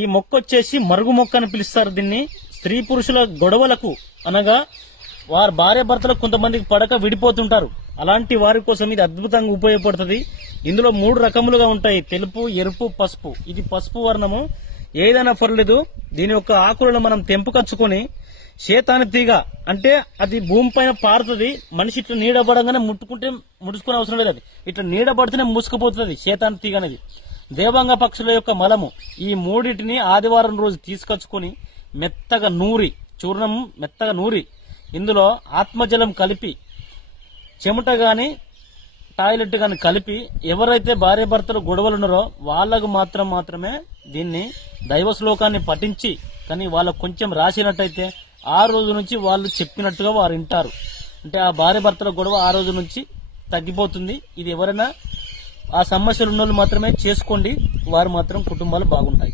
ఈ మొక్క వచ్చేసి మరుగు మొక్క అని పిలుస్తారు దీన్ని. స్త్రీ పురుషుల గొడవలకు అనగా వారి భార్య భర్తలకు కొంతమందికి పడక విడిపోతుంటారు, అలాంటి వారి కోసం ఇది అద్భుతంగా ఉపయోగపడుతుంది. ఇందులో 3 రకములుగా ఉంటాయి, తెలుపు, ఎరుపు, పసుపు. ఇది పసుపు వర్ణము, ఏదైనా పర్లేదు. దీని యొక్క ఆకులను మనం తెంపుకచ్చుకొని శేతాని తీగ అంటే అది భూమి పైన పారుతుంది. మనిషి ఇట్లా నీడబడంగానే ముడుచుకునే అవసరం లేదు, అది ఇట్లా నీడబడితేనే మూసుకుపోతుంది శేతాని తీగ అనేది. దేవాంగ పక్షుల యొక్క మలము. ఈ 3టిని ఆదివారం రోజు తీసుకొచ్చుకొని మెత్తగా నూరి, చూర్ణం మెత్తగా నూరి ఇందులో ఆత్మజలం కలిపి, చెమట గాని టాయిలెట్ గాని కలిపి, ఎవరైతే భార్య భర్తలు గొడవలు ఉన్నారో వాళ్లకు మాత్రమే దీన్ని దైవ శ్లోకాన్ని పఠించి కానీ వాళ్ళకు కొంచెం రాసినట్టయితే ఆ రోజు నుంచి వాళ్ళు చెప్పినట్టుగా వారు వింటారు. అంటే ఆ భార్య భర్తల గొడవ ఆ రోజు నుంచి తగ్గిపోతుంది. ఇది ఎవరైనా ఆ సమస్యలు ఉన్న వాళ్ళు మాత్రమే చేసుకోండి, వారు మాత్రం కుటుంబాలు బాగుంటాయి.